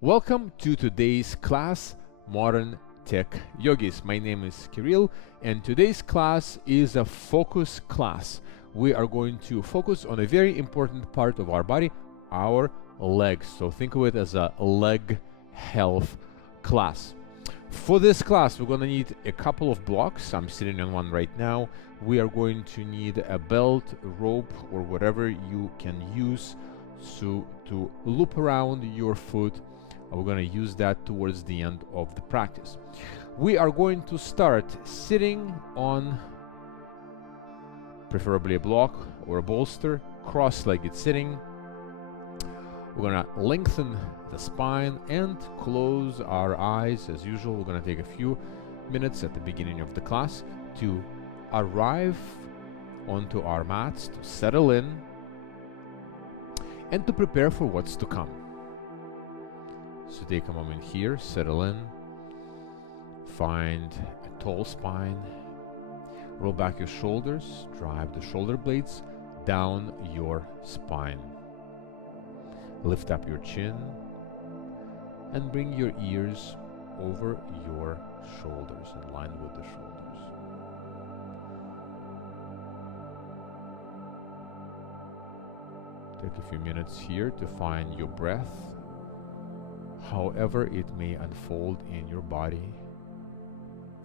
Welcome to today's class, Modern Tech Yogis. My name is Kirill, and today's class is a focus class. We are going to focus on a very important part of our body, our legs. So think of it as a leg health class. For this class, we're going to need a couple of blocks. I'm sitting on one right now. We are going to need a belt, rope, or whatever you can use to loop around your foot. We're going to use that towards the end of the practice. We are going to start sitting on preferably a block or a bolster, cross-legged sitting. We're going to lengthen the spine and close our eyes as usual. We're going to take a few minutes at the beginning of the class to arrive onto our mats, to settle in, and to prepare for what's to come. So take a moment here, settle in, find a tall spine, roll back your shoulders, drive the shoulder blades down your spine. Lift up your chin and bring your ears over your shoulders, in line with the shoulders. Take a few minutes here to find your breath, however it may unfold in your body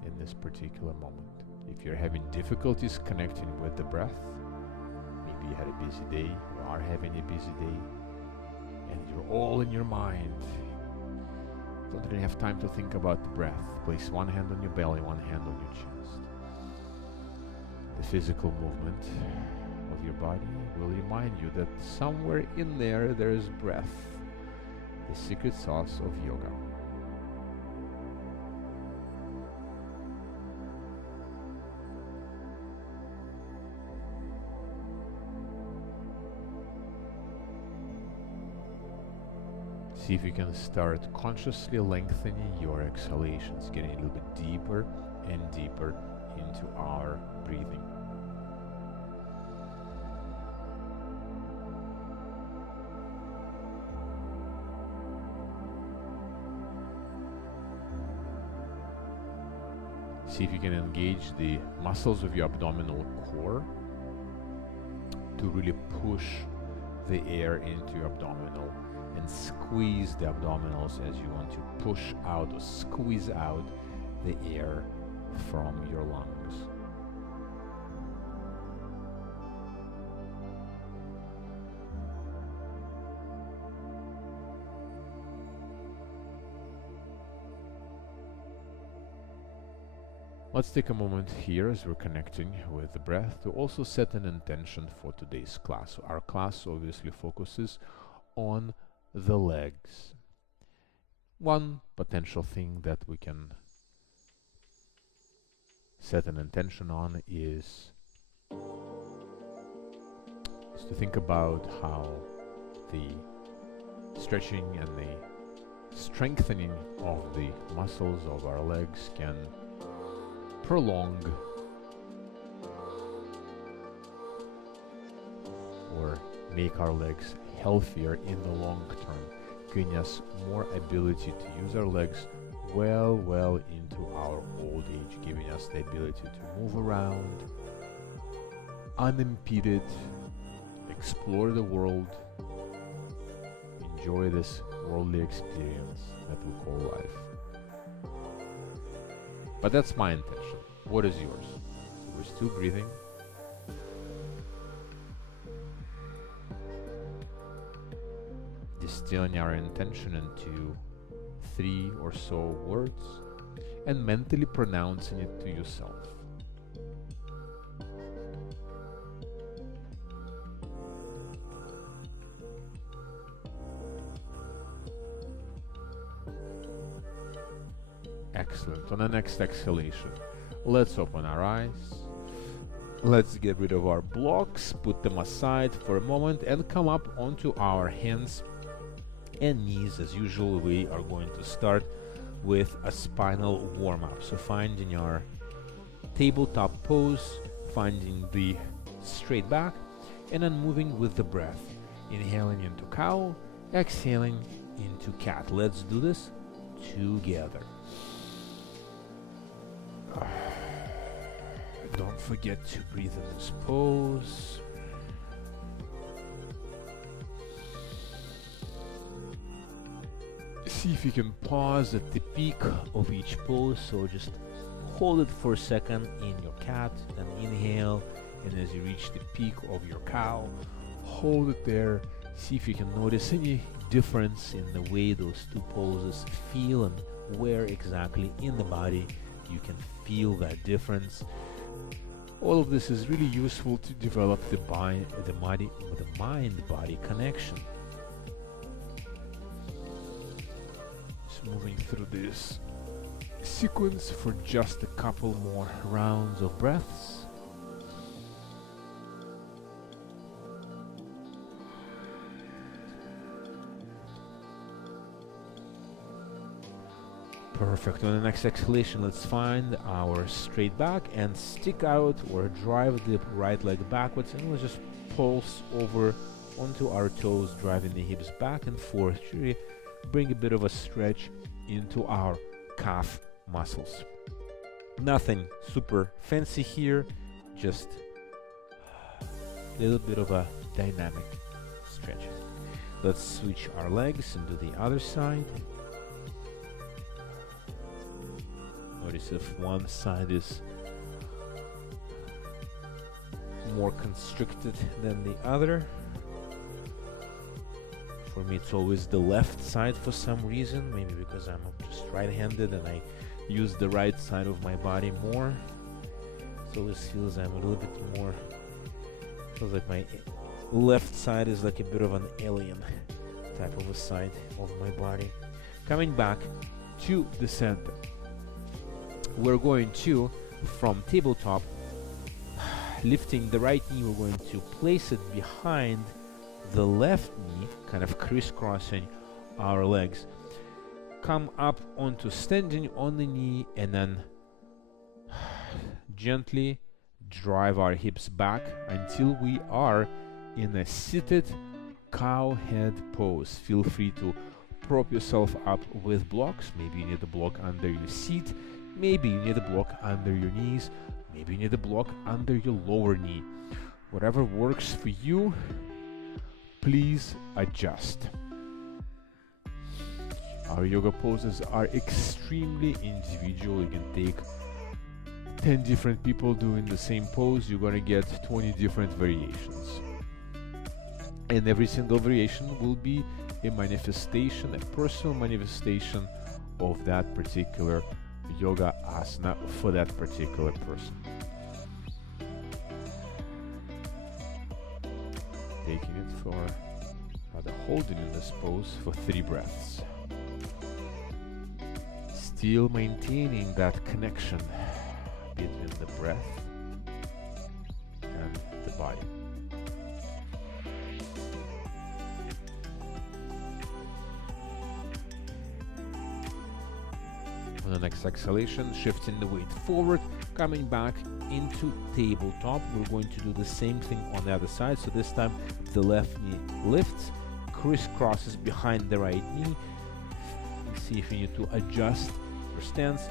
in this particular moment. If you're having difficulties connecting with the breath, maybe you had a busy day, you are having a busy day, and you're all in your mind, don't really have time to think about the breath. Place one hand on your belly, one hand on your chest. The physical movement of your body will remind you that somewhere in there is breath, the secret sauce of yoga. See if you can start consciously lengthening your exhalations, getting a little bit deeper and deeper into our breathing. See if you can engage the muscles of your abdominal core to really push the air into your abdominal and squeeze the abdominals as you want to push out or squeeze out the air from your lungs. Let's take a moment here as we're connecting with the breath to also set an intention for today's class. So our class obviously focuses on the legs. One potential thing that we can set an intention on is to think about how the stretching and the strengthening of the muscles of our legs can prolong or make our legs healthier in the long term, giving us more ability to use our legs well into our old age, giving us the ability to move around unimpeded, explore the world, enjoy this worldly experience that we call life. But that's my intention. What is yours? We're still breathing. Distilling our intention into 3 or so words and mentally pronouncing it to yourself. Excellent. On the next exhalation, let's open our eyes. Let's get rid of our blocks, put them aside for a moment, and come up onto our hands and knees. As usual, we are going to start with a spinal warm-up. So finding our tabletop pose, finding the straight back, and then moving with the breath. Inhaling into cow, exhaling into cat. Let's do this together. Don't forget to breathe in this pose. See if you can pause at the peak of each pose. So just hold it for a second in your cat, then inhale, and as you reach the peak of your cow, hold it there. See if you can notice any difference in the way those two poses feel and where exactly in the body you can feel that difference. All of this is really useful to develop the mind-body connection. Just moving through this sequence for just a couple more rounds of breaths. Perfect. On the next exhalation, let's find our straight back and stick out or drive the right leg backwards, and let's just pulse over onto our toes, driving the hips back and forth to really bring a bit of a stretch into our calf muscles. Nothing super fancy here, just a little bit of a dynamic stretch. Let's switch our legs and do the other side. Notice if one side is more constricted than the other. For me, it's always the left side for some reason, maybe because I'm just right-handed and I use the right side of my body more. It always feels I'm a little bit more, feels like my left side is like a bit of an alien type of a side of my body. Coming back to the center. We're going to, from tabletop, lifting the right knee, we're going to place it behind the left knee, kind of crisscrossing our legs. Come up onto standing on the knee and then gently drive our hips back until we are in a seated cow head pose. Feel free to prop yourself up with blocks. Maybe you need a block under your seat. Maybe you need a block under your knees. Maybe you need a block under your lower knee. Whatever works for you, please adjust. Our yoga poses are extremely individual. You can take 10 different people doing the same pose. You're going to get 20 different variations. And every single variation will be a manifestation, a personal manifestation of that particular yoga asana for that particular person. Taking it for, rather holding in this pose for 3 breaths. Still maintaining that connection between the breath and the body. On the next exhalation, shifting the weight forward, coming back into tabletop. We're going to do the same thing on the other side. So this time the left knee lifts, crisscrosses behind the right knee. See if you need to adjust your stance.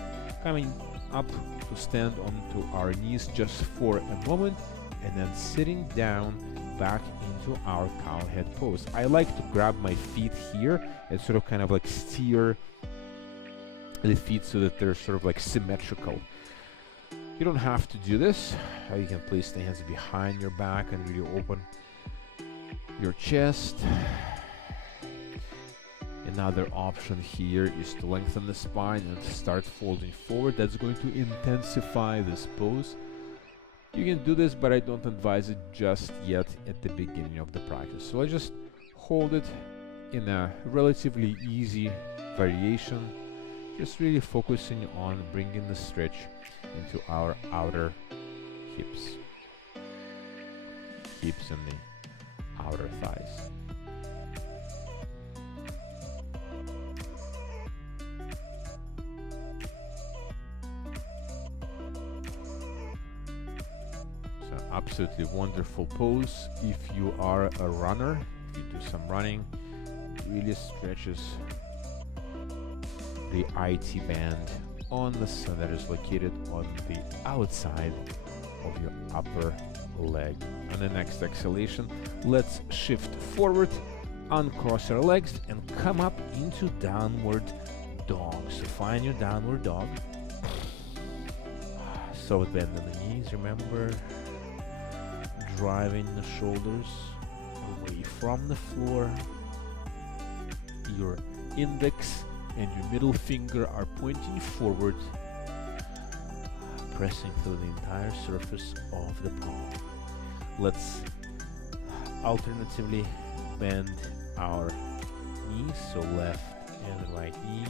Coming up to stand onto our knees just for a moment, and then sitting down back into our cow head pose. I like to grab my feet here and sort of kind of like steer the feet so that they're sort of like symmetrical. You don't have to do this. You can place the hands behind your back and really open your chest. Another option here is to lengthen the spine and start folding forward. That's going to intensify this pose. You can do this, but I don't advise it just yet at the beginning of the practice. So I just hold it in a relatively easy variation, just really focusing on bringing the stretch into our outer hips and the outer thighs. So absolutely wonderful pose if you are a runner, if you do some running. really stretches the IT band on the sun that is located on the outside of your upper leg. On the next exhalation, let's shift forward, uncross our legs, and come up into downward dog. So find your downward dog. Soft bend in the knees, remember, driving the shoulders away from the floor. Your index and your middle finger are pointing forward, pressing through the entire surface of the palm. Let's alternatively bend our knees, so left and right knee,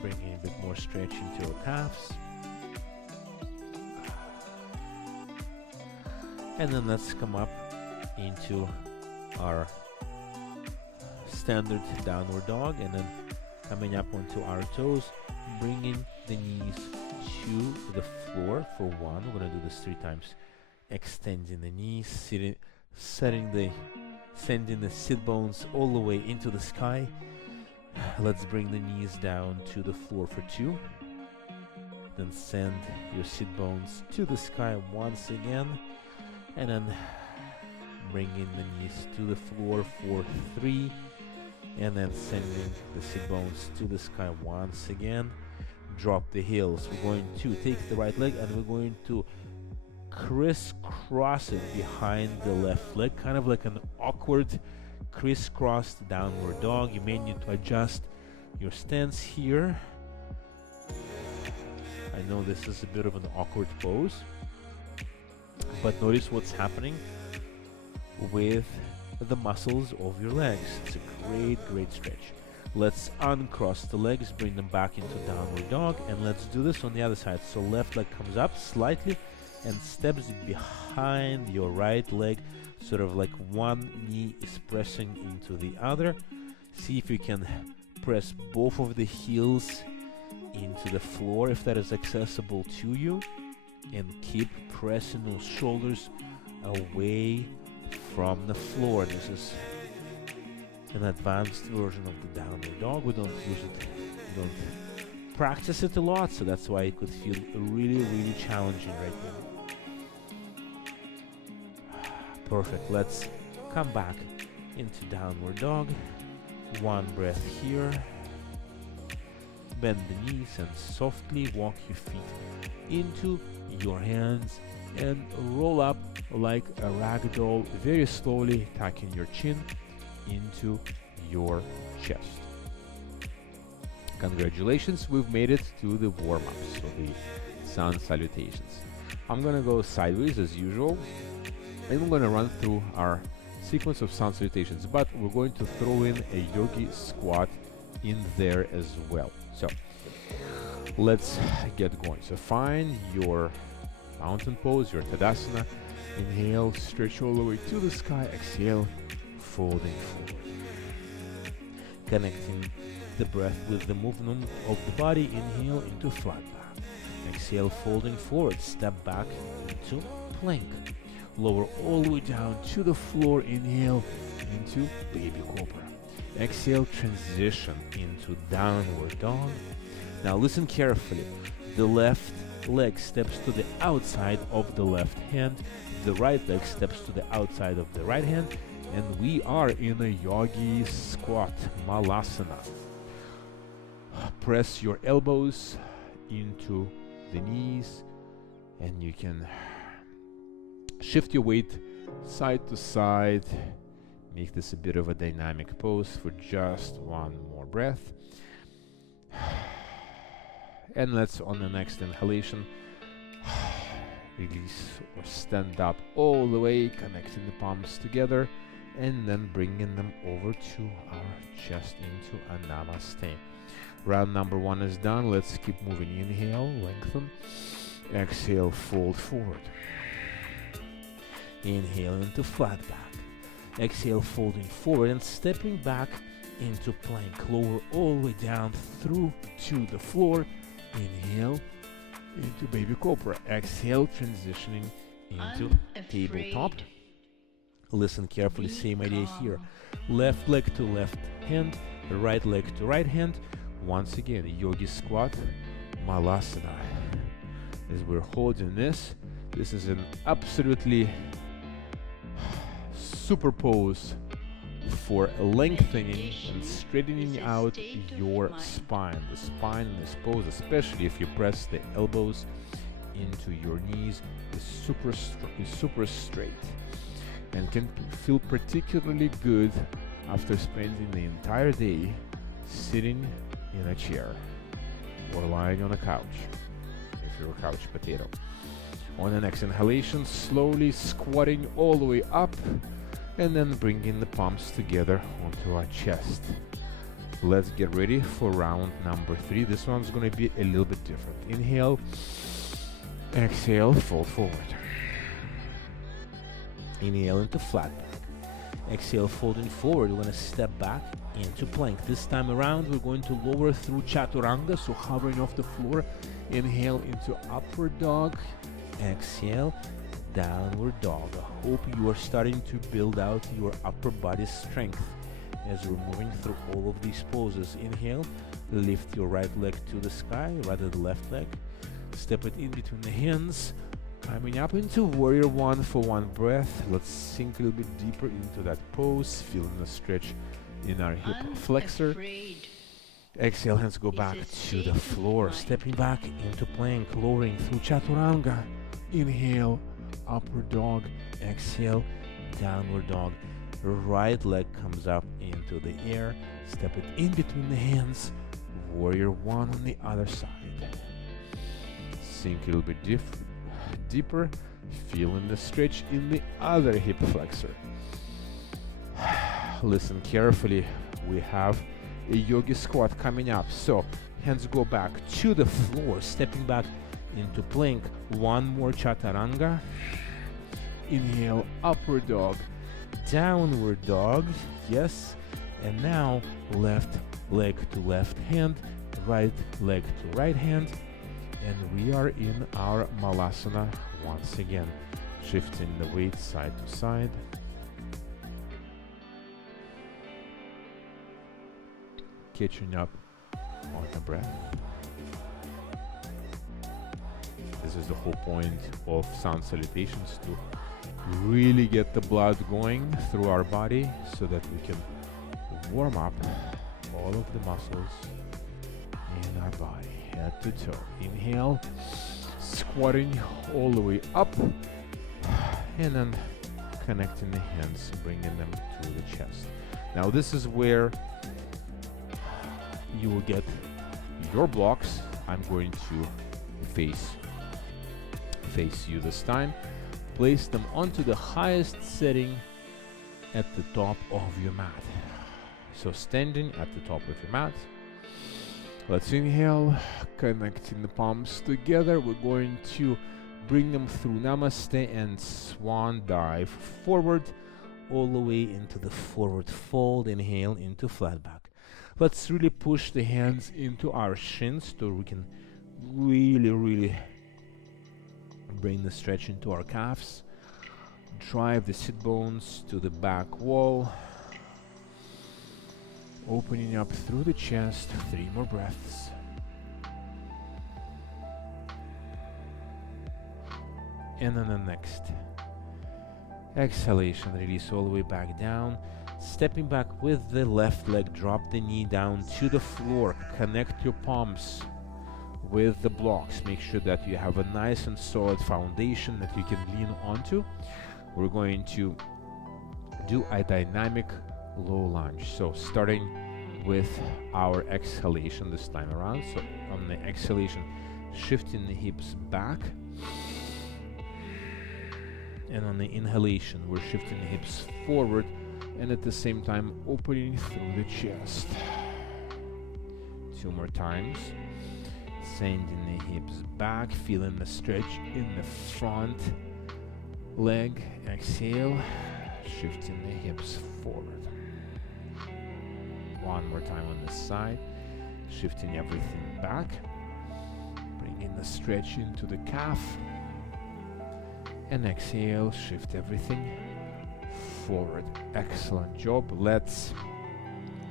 bringing a bit more stretch into our calves. And then let's come up into our standard downward dog, and then coming up onto our toes, bringing the knees to the floor for one. We're going to do this 3 times. Extending the knees, sending the sit bones all the way into the sky. Let's bring the knees down to the floor for 2. Then send your sit bones to the sky once again. And then bringing the knees to the floor for 3. And then sending the sit bones to the sky once again. Drop the heels. We're going to take the right leg and we're going to crisscross it behind the left leg, kind of like an awkward crisscrossed downward dog. You may need to adjust your stance here. I know this is a bit of an awkward pose, but notice what's happening with the muscles of your legs. It's a great stretch. Let's uncross the legs, bring them back into downward dog, and let's do this on the other side. So left leg comes up slightly and steps behind your right leg, sort of like one knee is pressing into the other. See if you can press both of the heels into the floor if that is accessible to you, and keep pressing those shoulders away from the floor. This is an advanced version of the downward dog. We don't use it, we don't practice it a lot, so that's why it could feel really challenging right now. Perfect. Let's come back into downward dog. One breath here. Bend the knees and softly walk your feet into your hands and roll up like a rag doll, very slowly tucking your chin into your chest. Congratulations, we've made it to the warm-up, so the sun salutations. I'm gonna go sideways as usual, and we're gonna run through our sequence of sun salutations, but we're going to throw in a yogi squat in there as well. So let's get going. So find your mountain pose, your Tadasana. Inhale, stretch all the way to the sky. Exhale, folding forward. Connecting the breath with the movement of the body. Inhale into flat back. Exhale, folding forward. Step back into plank. Lower all the way down to the floor. Inhale into baby cobra. Exhale, transition into downward dog. Now listen carefully. The left leg steps to the outside of the left hand. The right leg steps to the outside of the right hand. And we are in a yogi squat, malasana. Press your elbows into the knees, and you can shift your weight side to side. Make this a bit of a dynamic pose for just one more breath. And let's, on the next inhalation, release or stand up all the way, connecting the palms together, and then bringing them over to our chest into a namaste. Round number 1 is done. Let's keep moving. Inhale, lengthen. Exhale, fold forward. Inhale into flat back. Exhale, folding forward and stepping back into plank. Lower all the way down through to the floor. Inhale into baby cobra. Exhale, transitioning into tabletop. Listen carefully, same idea here. Left leg to left hand, right leg to right hand. Once again, yogi squat, malasana. As we're holding this is an absolutely super pose for lengthening and straightening out your spine. The spine in this pose, especially if you press the elbows into your knees, is super straight and can feel particularly good after spending the entire day sitting in a chair or lying on a couch if you're a couch potato. On the next inhalation, slowly squatting all the way up and then bringing the palms together onto our chest. Let's get ready for round number 3. This one's going to be a little bit different. Inhale, exhale, fold forward. Inhale into flat back. Exhale, folding forward. We're going to step back into plank. This time around, we're going to lower through chaturanga, so hovering off the floor. Inhale into upward dog. Exhale, downward dog. I hope you are starting to build out your upper body strength as we're moving through all of these poses. Inhale, lift your right leg to the sky, rather the left leg. Step it in between the hands. Coming up into warrior one for one breath. Let's sink a little bit deeper into that pose, feeling the stretch in our hip flexor. Exhale, hands go back to the floor. Stepping back into plank, lowering through chaturanga. Inhale, upward dog. Exhale, downward dog. Right leg comes up into the air. Step it in between the hands. Warrior one on the other side. Sink a little bit deeper, feeling the stretch in the other hip flexor. Listen carefully, we have a yogi squat coming up. So hands go back to the floor, stepping back into plank. One more chaturanga. Inhale, upward dog, downward dog. Yes. And now left leg to left hand, right leg to right hand. And we are in our malasana once again, shifting the weight side to side. Catching up on the breath. This is the whole point of sun salutations, to really get the blood going through our body so that we can warm up all of the muscles in our body, head to toe. Inhale, squatting all the way up, and then connecting the hands, bringing them to the chest. Now this is where you will get your blocks. I'm going to face you this time. Place them onto the highest setting at the top of your mat. So standing at the top of your mat. Let's inhale, connecting the palms together. We're going to bring them through Namaste and Swan Dive forward, all the way into the forward fold. Inhale into flat back. Let's really push the hands into our shins so we can really bring the stretch into our calves. Drive the sit bones to the back wall. Opening up through the chest. 3 more breaths. And then the next exhalation, release all the way back down. Stepping back with the left leg, drop the knee down to the floor. Connect your palms with the blocks. Make sure that you have a nice and solid foundation that you can lean onto. We're going to do a dynamic low lunge. So starting with our exhalation this time around. So on the exhalation, shifting the hips back. And on the inhalation, we're shifting the hips forward and at the same time opening through the chest. 2 more times. Sending the hips back, feeling the stretch in the front leg. Exhale, shifting the hips forward. 1 more time on this side, shifting everything back, bringing the stretch into the calf, and exhale, shift everything forward. Excellent job. Let's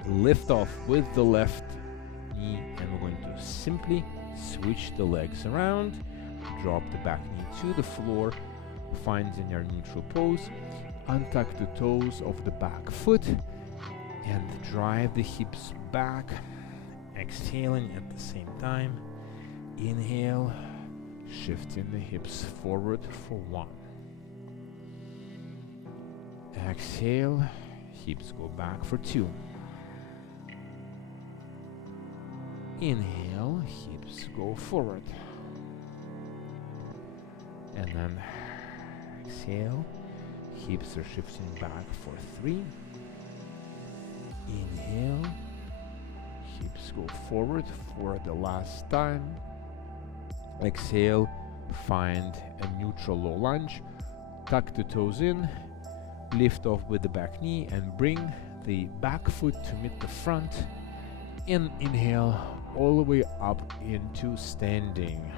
lift off with the left knee, and we're going to simply switch the legs around, drop the back knee to the floor, finding our neutral pose, untuck the toes of the back foot, and drive the hips back, exhaling at the same time. Inhale, shifting the hips forward for 1. Exhale, hips go back for 2. Inhale, hips go forward. And then exhale, hips are shifting back for 3. Inhale, hips go forward for the last time. Exhale, find a neutral low lunge, tuck the toes in, lift off with the back knee and bring the back foot to meet the front. Inhale all the way up into standing.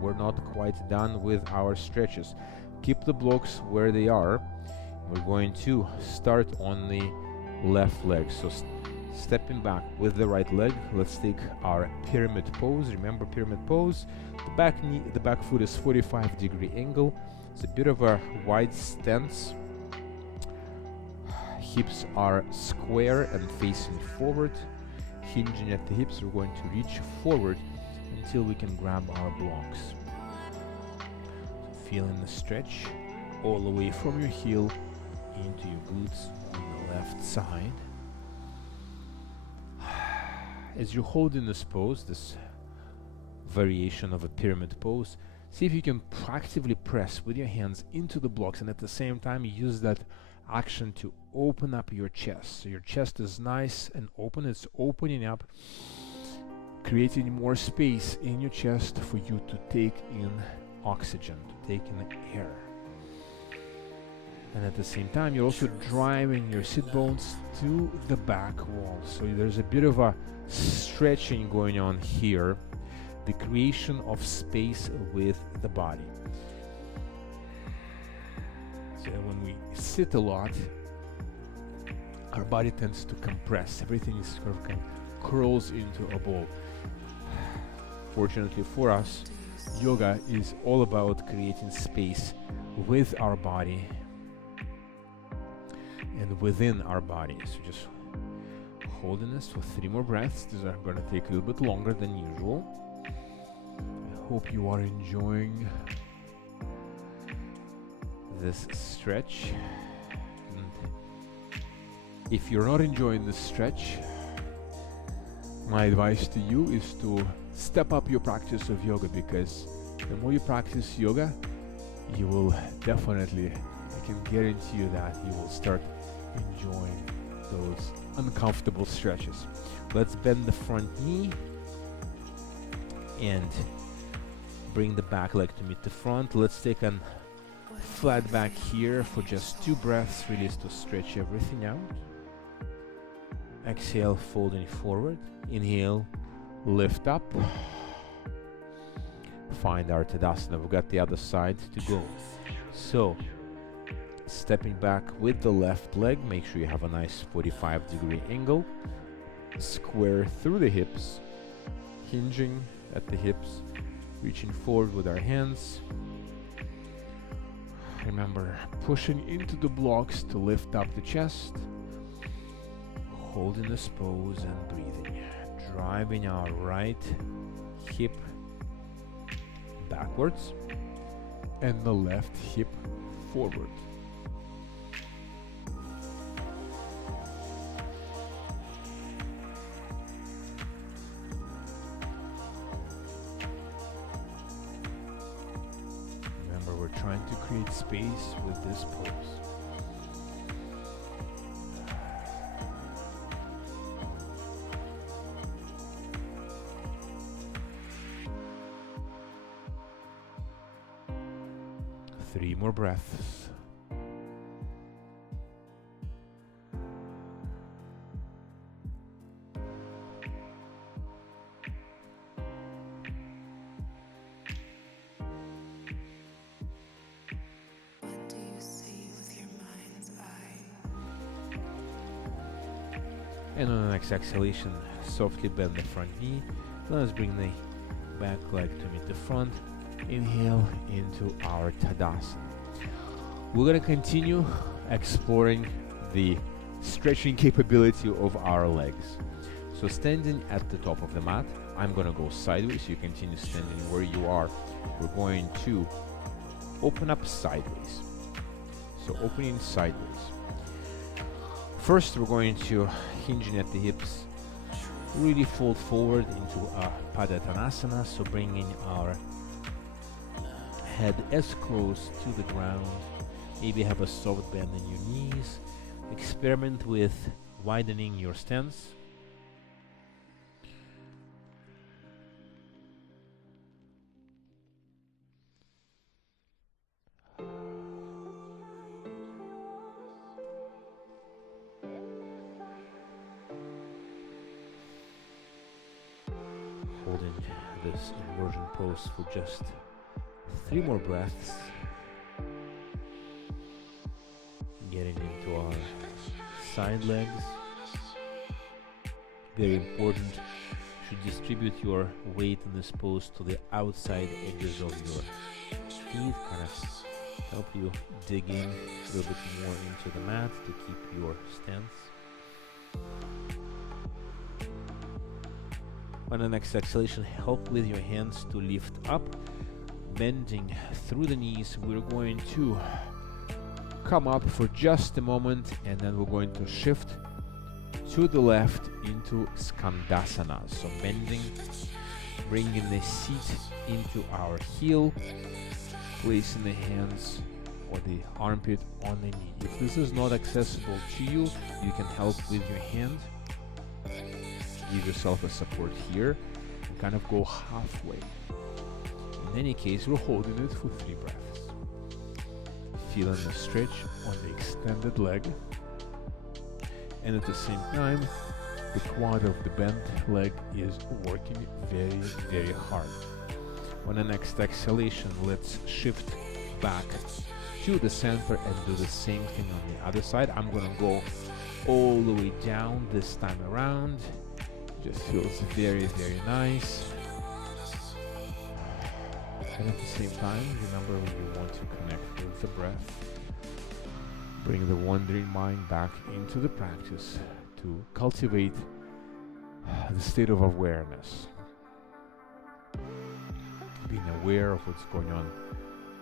We're not quite done with our stretches. Keep the blocks where they are. We're going to start on the left leg. So stepping back with the right leg, let's take our pyramid pose. Remember pyramid pose? The back foot is 45-degree angle. It's a bit of a wide stance. Hips are square and facing forward. Hinging at the hips, we're going to reach forward until we can grab our blocks. So feeling the stretch all the way from your heel into your glutes on the left side. As you're holding this pose, this variation of a pyramid pose, see if you can proactively press with your hands into the blocks, and at the same time use that action to open up your chest. So your chest is nice and open. It's opening up, creating more space in your chest for you to take in oxygen, to take in air. And at the same time, you're also driving your sit bones to the back wall. So there's a bit of a stretching going on here, the creation of space with the body. So when we sit a lot, our body tends to compress. Everything is sort of curls into a ball. Fortunately for us, yoga is all about creating space with our body and within our body. So just holding this for 3 more breaths. These are going to take a little bit longer than usual. I hope you are enjoying this stretch. And if you're not enjoying this stretch, my advice to you is to step up your practice of yoga, because the more you practice yoga, you will definitely, I can guarantee you that you will start enjoying those uncomfortable stretches. Let's bend the front knee and bring the back leg to meet the front. Let's take a flat back here for just 2 breaths, release to stretch everything out. Exhale, folding forward. Inhale, lift up. Find our Tadasana. We've got the other side to go. So, stepping back with the left leg, make sure you have a nice 45-degree angle. Square through the hips, hinging at the hips, reaching forward with our hands. Remember, pushing into the blocks to lift up the chest. Holding this pose and breathing. Driving our right hip backwards and the left hip forward. Remember, we're trying to create space with this pose. Three more breaths. What do you see with your mind's eye? And on the next exhalation, softly bend the front knee. Let's bring the back leg to meet the front. Inhale into our Tadasana. We're going to continue exploring the stretching capability of our legs. So standing at the top of the mat, I'm going to go sideways. You continue standing where you are. We're going to open up sideways. So opening sideways. First, we're going to hinging at the hips, really fold forward into Padottanasana. So bringing our head as close to the ground. Maybe have a soft bend in your knees. Experiment with widening your stance. Holding this inversion pose for just 3 more breaths. Getting into our side legs. Very important. You should distribute your weight in this pose to the outside edges of your feet. Kind of help you dig in a little bit more into the mat to keep your stance. On the next exhalation, help with your hands to lift up, bending through the knees. We're going to come up for just a moment, and then we're going to shift to the left into Skandasana. So bending, bringing the seat into our heel, placing the hands or the armpit on the knee. If this is not accessible to you, you can help with your hand. Give yourself a support here and kind of go halfway. In any case, we're holding it for 3 breaths. Feeling the stretch on the extended leg, and at the same time the quad of the bent leg is working very, very hard. On the next exhalation, let's shift back to the center and do the same thing on the other side. I'm gonna go all the way down this time around. Just feels very, very nice. And at the same time, remember when you want to connect with the breath, bring the wandering mind back into the practice to cultivate the state of awareness. Being aware of what's going on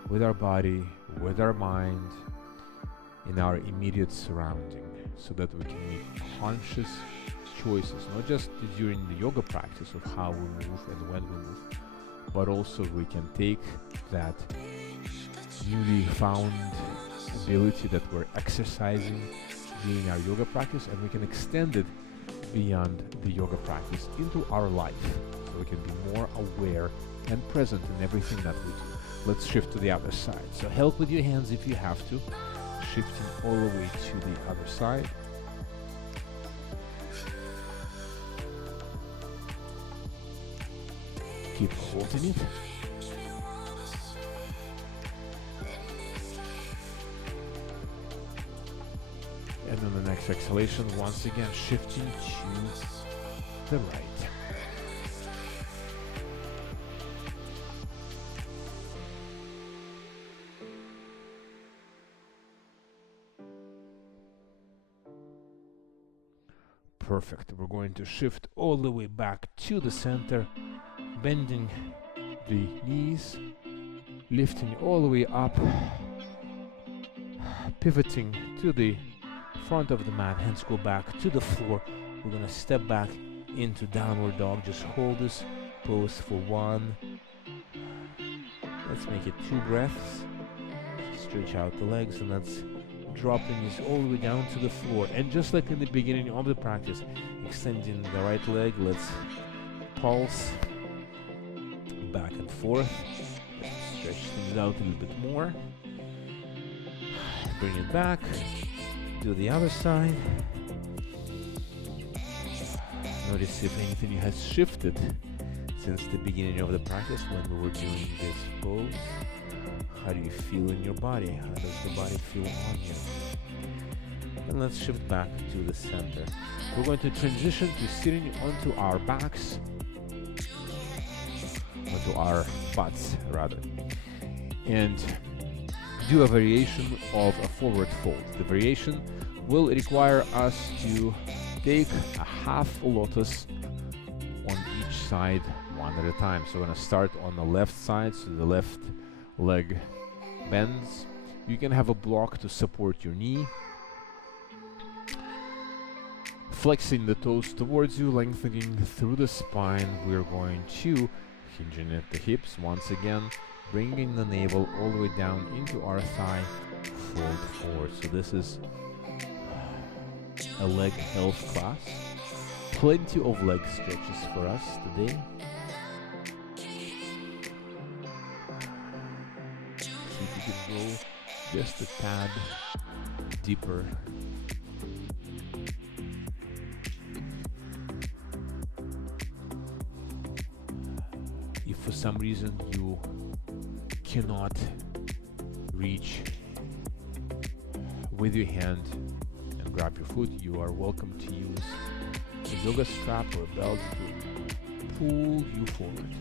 with our body, with our mind, in our immediate surrounding, so that we can make conscious choices, not just during the yoga practice of how we move and when we move, but also we can take that newly found ability that we're exercising during our yoga practice, and we can extend it beyond the yoga practice into our life, so we can be more aware and present in everything that we do. Let's shift to the other side. So help with your hands if you have to, shifting all the way to the other side. Keep holding it. And on the next exhalation, once again shifting to the right. Perfect. We're going to shift all the way back to the center, bending the knees, lifting all the way up, pivoting to the front of the mat, hands go back to the floor. We're going to step back into downward dog. Just hold this pose for 1. Let's make it 2 breaths. Stretch out the legs, and let's drop the knees all the way down to the floor. And just like in the beginning of the practice, extending the right leg, let's pulse back and forth. Let's stretch things out a little bit more. Bring it back. Do the other side. Notice if anything has shifted since the beginning of the practice when we were doing this pose. How do you feel in your body? How does the body feel on you? And let's shift back to the center. We're going to transition to sitting onto our backs, onto our butts rather, and do a variation of a forward fold. The variation will require us to take a half lotus on each side one at a time. So we're going to start on the left side, so the left leg bends. You can have a block to support your knee. Flexing the toes towards you, lengthening through the spine. We're going to hinging at the hips once again, bringing the navel all the way down into our thigh, fold forward. So this is a leg health class. Plenty of leg stretches for us today. See if you can go just a tad deeper. If for some reason you cannot reach with your hand and grab your foot, you are welcome to use a yoga strap or a belt to pull you forward.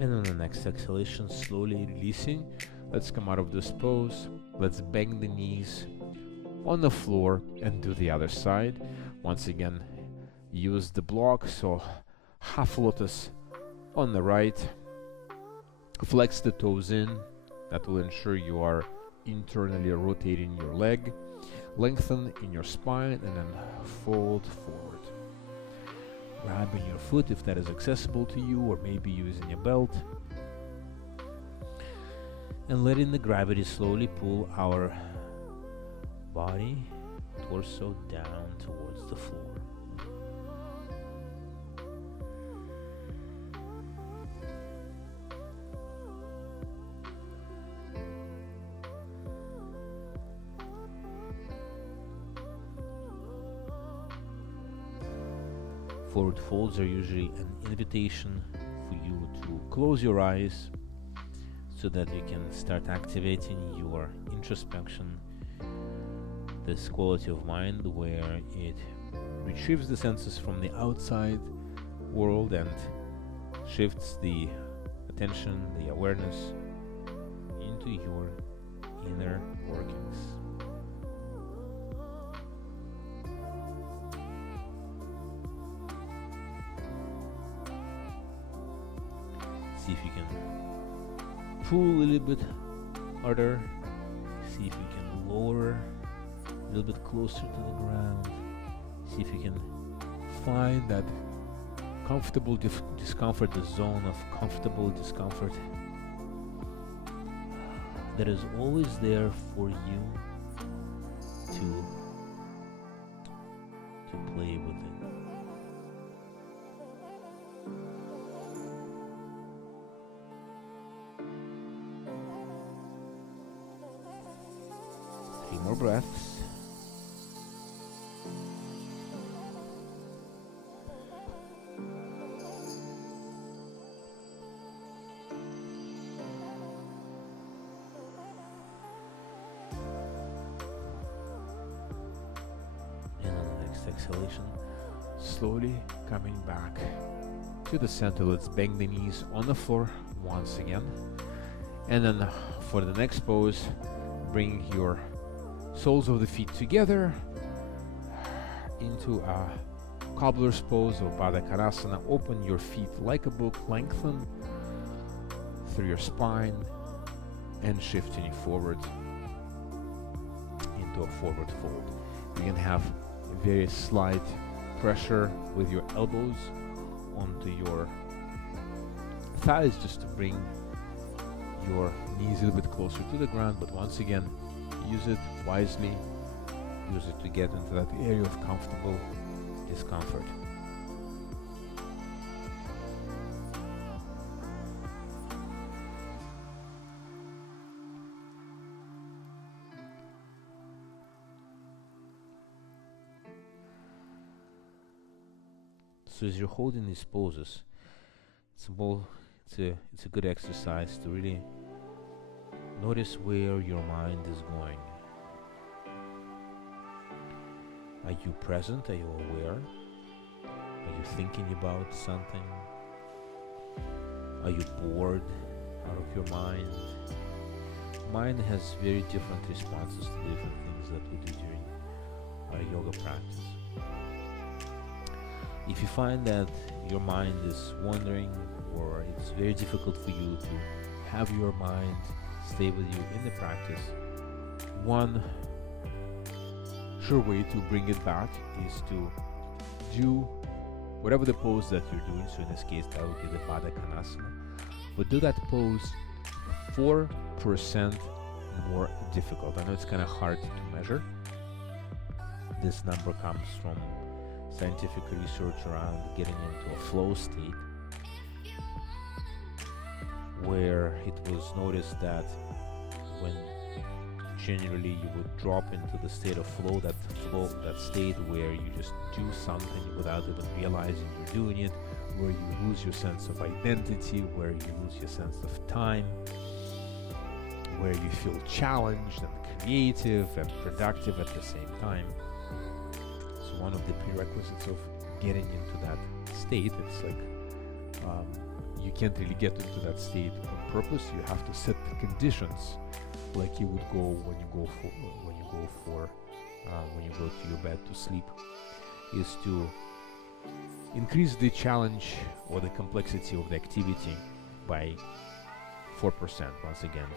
And on the next exhalation, slowly releasing. Let's come out of this pose. Let's bang the knees on the floor and do the other side. Once again, use the block. So half lotus on the right. Flex the toes in. That will ensure you are internally rotating your leg. Lengthen in your spine and then fold forward. Grabbing your foot if that is accessible to you, or maybe using a belt, and letting the gravity slowly pull our body, torso down towards the floor. Forward folds are usually an invitation for you to close your eyes so that you can start activating your introspection, this quality of mind where it retrieves the senses from the outside world and shifts the attention, the awareness into your inner workings. See if you can pull a little bit harder. See if you can lower a little bit closer to the ground. See if you can find that comfortable discomfort, the zone of comfortable discomfort that is always there for you to play with it. More breaths. And on the next exhalation, slowly coming back to the center. Let's bang the knees on the floor once again. And then for the next pose, bring your soles of the feet together into a cobbler's pose or Baddha Konasana. Open your feet like a book, lengthen through your spine and shifting forward into a forward fold. You can have very slight pressure with your elbows onto your thighs, just to bring your knees a little bit closer to the ground. But once again, use it wisely. Use it to get into that area of comfortable discomfort. So as you're holding these poses, it's a good exercise to really notice where your mind is going. Are you present? Are you aware? Are you thinking about something? Are you bored out of your mind? Mind has very different responses to different things that we do during our yoga practice. If you find that your mind is wandering, or it's very difficult for you to have your mind stay with you in the practice, one sure way to bring it back is to do whatever the pose that you're doing. So in this case, that would be the Baddha Konasana. But do that pose 4% more difficult. I know it's kind of hard to measure. This number comes from scientific research around getting into a flow state, where it was noticed that when generally you would drop into the state of flow, that state where you just do something without even realizing you're doing it, where you lose your sense of identity, where you lose your sense of time, where you feel challenged and creative and productive at the same time. So one of the prerequisites of getting into that state, it's like you can't really get into that state on purpose. You have to set the conditions, like you would go when you go to your bed to sleep, is to increase the challenge or the complexity of the activity by 4%. Once again,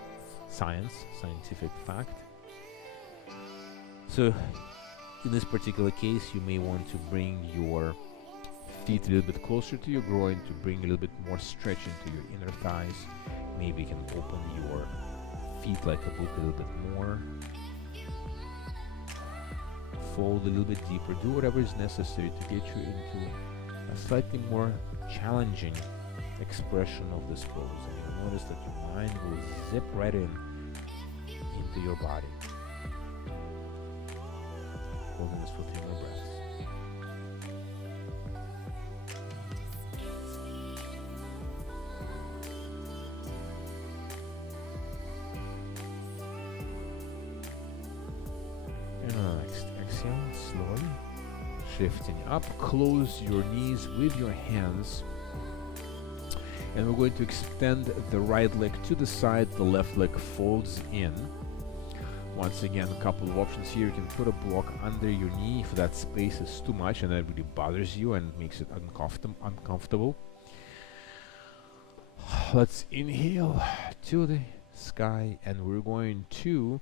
scientific fact. So in this particular case, you may want to bring your feet a little bit closer to your groin to bring a little bit more stretch into your inner thighs. Maybe you can open your feet like a little bit more. Fold a little bit deeper. Do whatever is necessary to get you into a slightly more challenging expression of this pose. And you'll notice that your mind will zip right into your body. Holding this for 3 more breaths. And on the next exhale, slowly shifting up, close your knees with your hands. And we're going to extend the right leg to the side, the left leg folds in. Once again, a couple of options here. You can put a block under your knee if that space is too much and that really bothers you and makes it uncomfortable. Let's inhale to the sky, and we're going to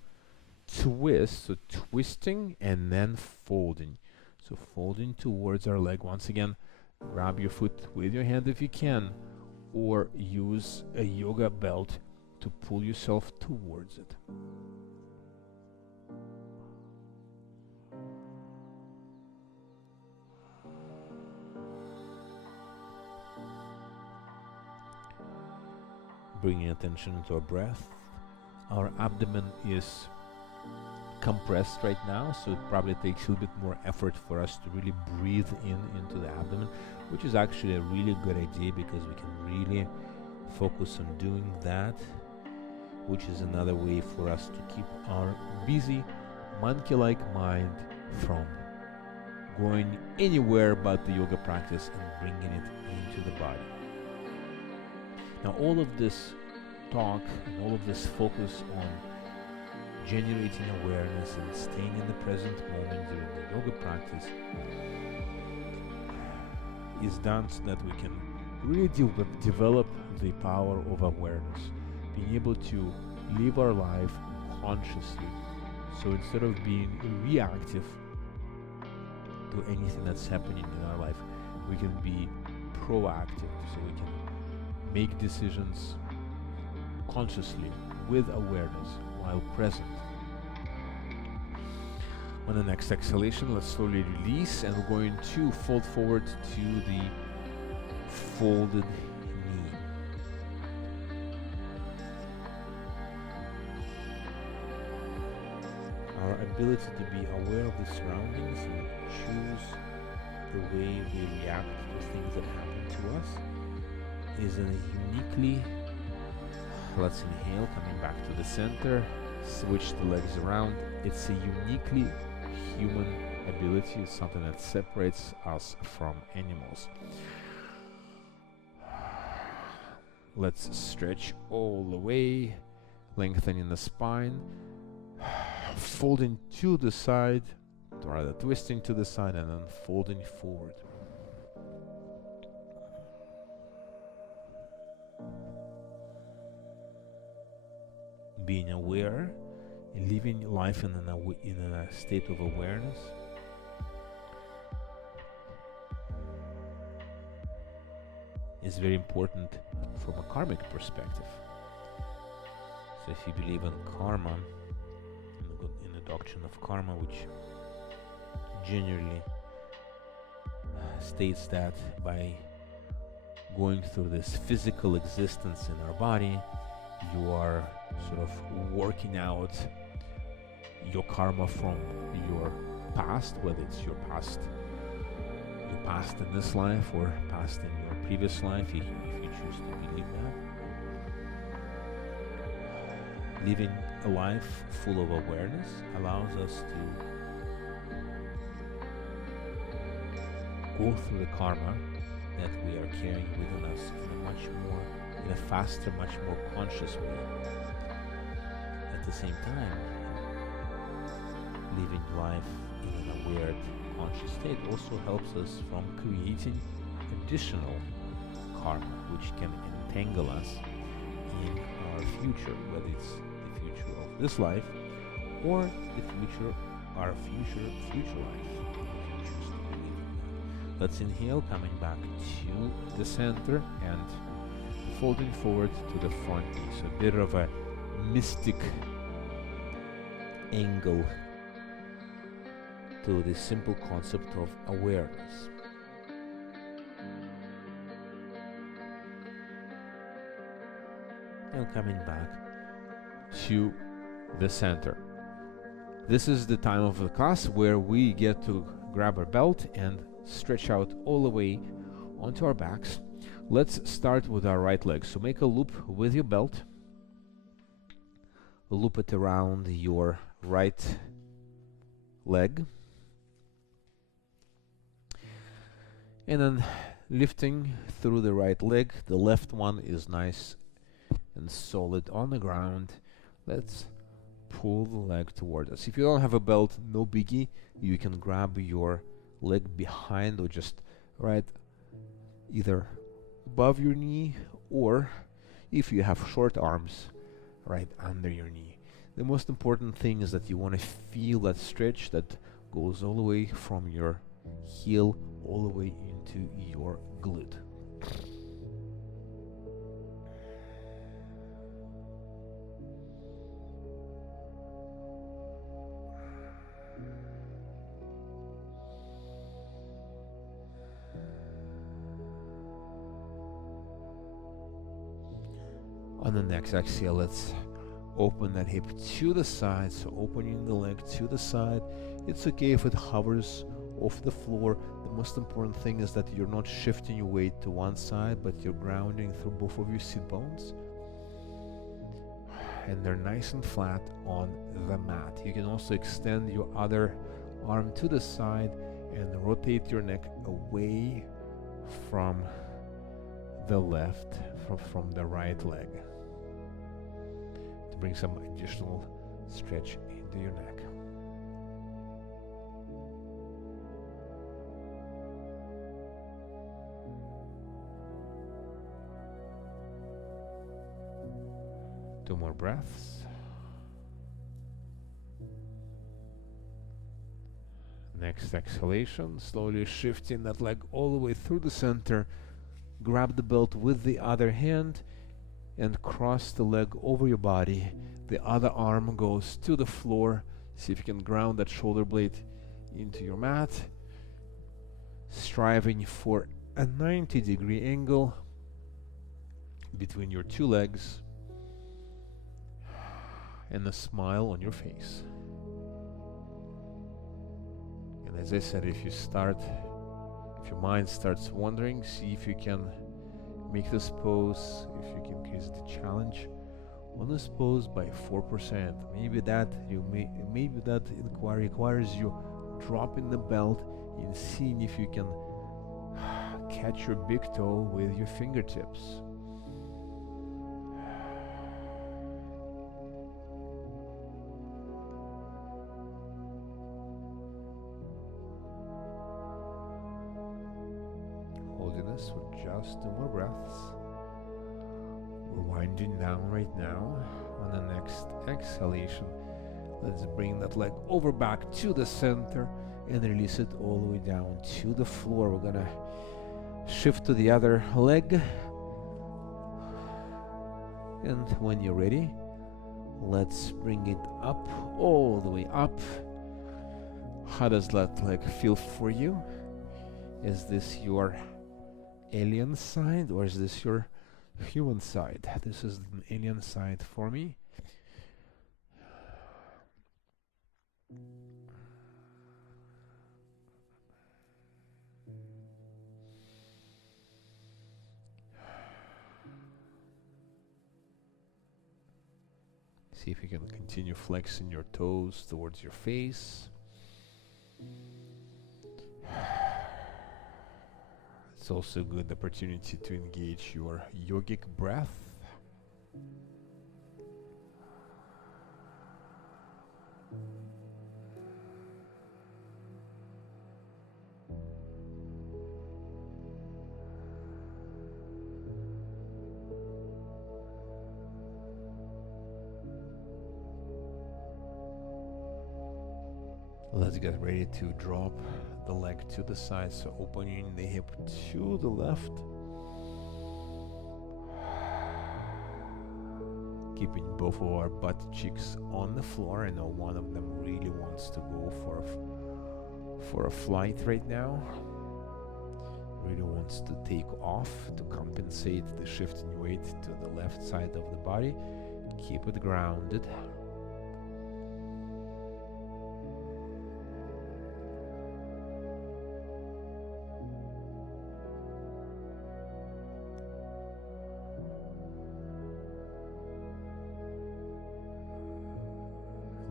twist. So twisting and then folding. So folding towards our leg. Once again, grab your foot with your hand if you can, or use a yoga belt to pull yourself towards it. Bringing attention to our breath. Our abdomen is compressed right now, so it probably takes a little bit more effort for us to really breathe into the abdomen, which is actually a really good idea because we can really focus on doing that, which is another way for us to keep our busy monkey-like mind from going anywhere but the yoga practice and bringing it into the body. Now all of this talk and all of this focus on generating awareness and staying in the present moment during the yoga practice is done so that we can really develop the power of awareness, being able to live our life consciously. So instead of being reactive to anything that's happening in our life, we can be proactive, so we can make decisions consciously with awareness while present. On the next exhalation, let's slowly release, and we're going to fold forward to the folded knee. Our ability to be aware of the surroundings and choose the way we react to things that happen to us is a uniquely, let's inhale, coming back to the center, switch the legs around. It's a uniquely human ability. It's something that separates us from animals. Let's stretch all the way, lengthening the spine, folding to the side, or rather twisting to the side and then folding forward. Being aware, living life in a state of awareness. Is very important from a karmic perspective. So if you believe in karma, in the doctrine of karma, which generally states that by going through this physical existence in our body, you are sort of working out your karma from your past, whether it's your past in this life or past in your previous life, if you choose to believe that. Living a life full of awareness allows us to go through the karma that we are carrying within us in a faster, much more conscious way. At the same time, living life in an aware, conscious state also helps us from creating additional karma, which can entangle us in our future, whether it's the future of this life or the future, our future life, if you choose to believe in that. Let's inhale, coming back to the center and folding forward to the front knee. So a bit of a mystic angle to the simple concept of awareness. And coming back to the center. This is the time of the class where we get to grab our belt and stretch out all the way onto our backs. Let's start with our right leg. So make a loop with your belt. Loop it around your right leg. And then lifting through the right leg. The left one is nice and solid on the ground. Let's pull the leg toward us. If you don't have a belt, no biggie. You can grab your leg behind or just right either above your knee, or if you have short arms, right under your knee. The most important thing is that you want to feel that stretch that goes all the way from your heel all the way into your glute. On the next exhale, let's open that hip to the side. So opening the leg to the side. It's okay if it hovers off the floor. The most important thing is that you're not shifting your weight to one side, but you're grounding through both of your sit bones. And they're nice and flat on the mat. You can also extend your other arm to the side and rotate your neck away from the left, from the right leg, to bring some additional stretch into your neck. Two more breaths. Next exhalation, slowly shifting that leg all the way through the center, grab the belt with the other hand and cross the leg over your body. The other arm goes to the floor. See if you can ground that shoulder blade into your mat, striving for a 90-degree angle between your two legs and a smile on your face. And as I said, if your mind starts wandering, see if you can make this pose, if you can increase the challenge on this pose by 4%. Maybe that requires you dropping the belt and seeing if you can catch your big toe with your fingertips. Holding this for just 2 more breaths. We're winding down right now. On the next exhalation, let's bring that leg over back to the center and release it all the way down to the floor. We're gonna shift to the other leg. And when you're ready, let's bring it up, all the way up. How does that leg feel for you? Is this your alien side or is this your human side? This is the alien side for me. See if you can continue flexing your toes towards your face. It's also a good opportunity to engage your yogic breath. Let's get ready to drop the leg to the side, so opening the hip to the left, keeping both of our butt cheeks on the floor. I know one of them really wants to go for a flight right now, really wants to take off to compensate the shifting weight to the left side of the body. Keep it grounded.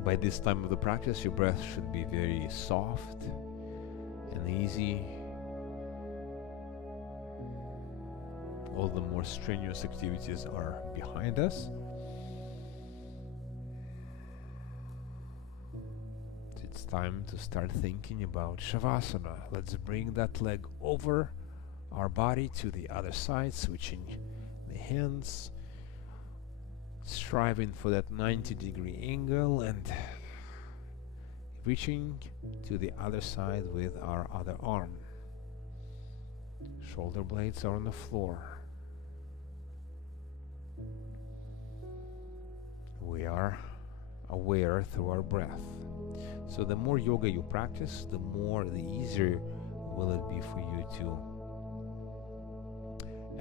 By this time of the practice, your breath should be very soft and easy. All the more strenuous activities are behind us. It's time to start thinking about Shavasana. Let's bring that leg over our body to the other side, switching the hands, striving for that 90-degree angle and reaching to the other side with our other arm. Shoulder blades are on the floor. We are aware through our breath. So the more yoga you practice, the easier will it be for you to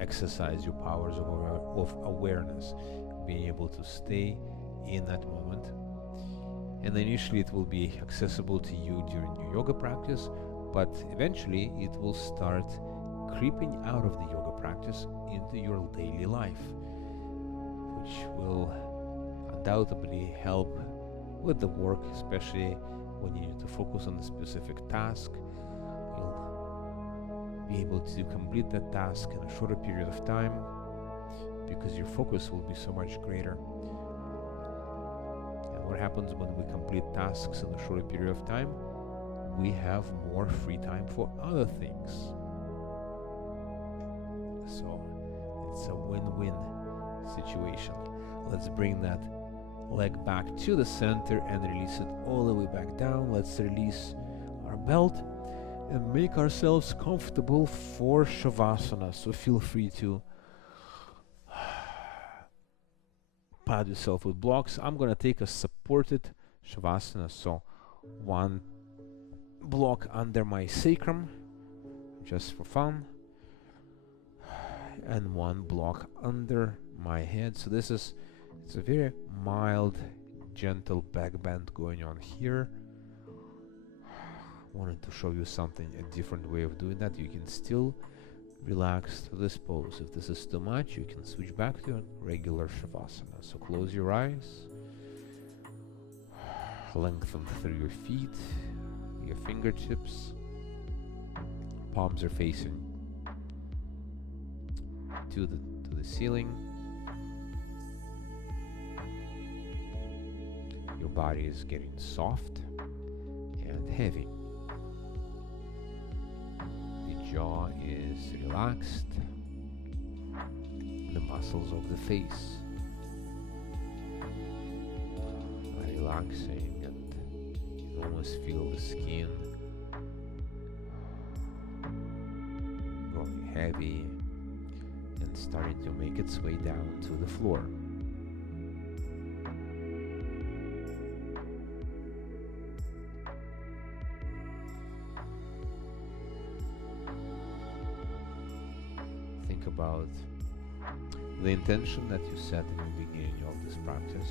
exercise your powers of awareness, being able to stay in that moment. And initially it will be accessible to you during your yoga practice, but eventually it will start creeping out of the yoga practice into your daily life, which will undoubtedly help with the work, especially when you need to focus on a specific task. You'll be able to complete that task in a shorter period of time because your focus will be so much greater. And what happens when we complete tasks in a shorter period of time? We have more free time for other things. So it's a win-win situation. Let's bring that leg back to the center and release it all the way back down. Let's release our belt. and make ourselves comfortable for Shavasana. So feel free to pad yourself with blocks. I'm gonna take a supported Shavasana, so one block under my sacrum, just for fun, and one block under my head. So it's a very mild, gentle back bend going on here. Wanted to show you something, a different way of doing that. You can still relax to this pose. If this is too much, you can switch back to a regular Shavasana. So close your eyes, lengthen through your feet, your fingertips, palms are facing to the ceiling. Your body is getting soft and heavy. The jaw is relaxed. The muscles of the face are relaxing, and you almost feel the skin growing heavy and starting to make its way down to the floor. Think about the intention that you set in the beginning of this practice.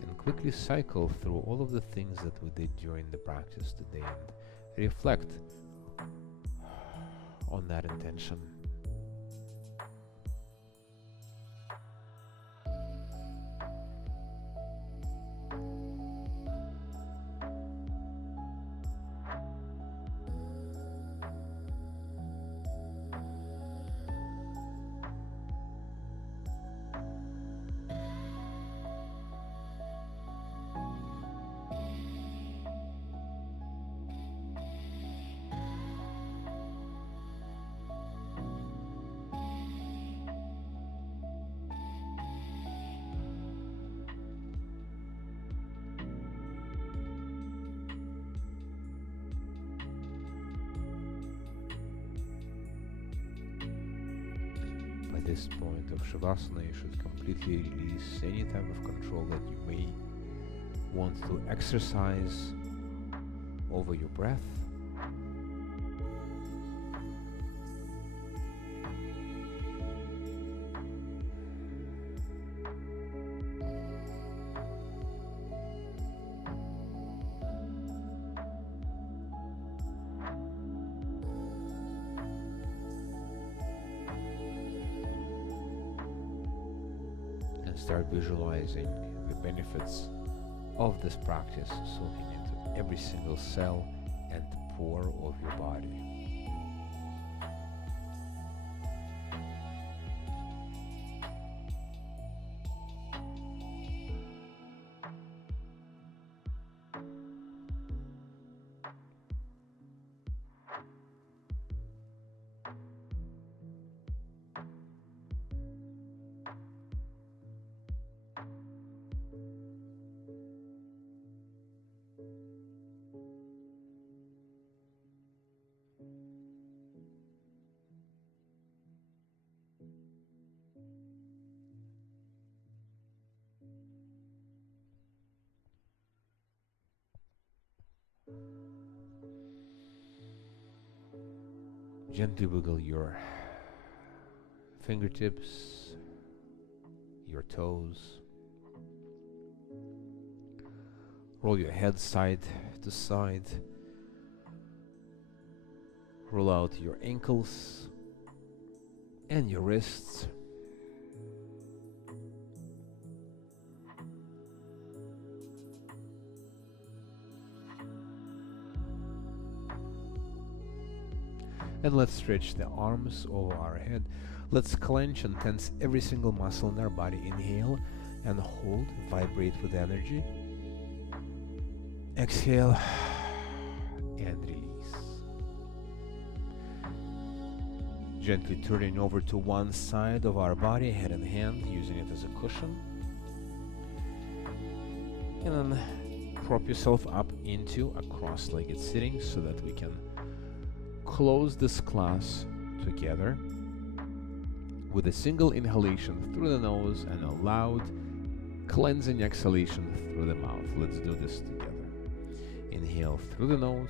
And quickly cycle through all of the things that we did during the practice today and reflect on that intention. At this point of Shavasana, you should completely release any type of control that you may want to exercise over your breath. Start visualizing the benefits of this practice soaking into every single cell and pore of your body. Gently wiggle your fingertips, your toes. Roll your head side to side. Roll out your ankles and your wrists. And let's stretch the arms over our head. Let's clench and tense every single muscle in our body. Inhale and hold, vibrate with energy. Exhale and release. Gently turning over to one side of our body, head and hand, using it as a cushion. And then prop yourself up into a cross-legged sitting so that we can close this class together with a single inhalation through the nose and a loud cleansing exhalation through the mouth. Let's do this together. Inhale through the nose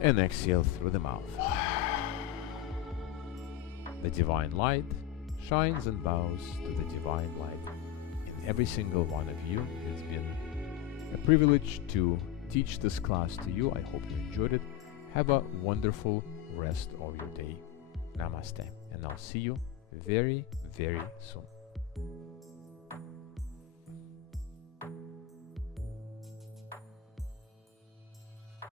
and exhale through the mouth. The divine light shines and bows to the divine light in every single one of you. It's been a privilege to teach this class to you. I hope you enjoyed it. Have a wonderful rest of your day. Namaste. And I'll see you very, very soon.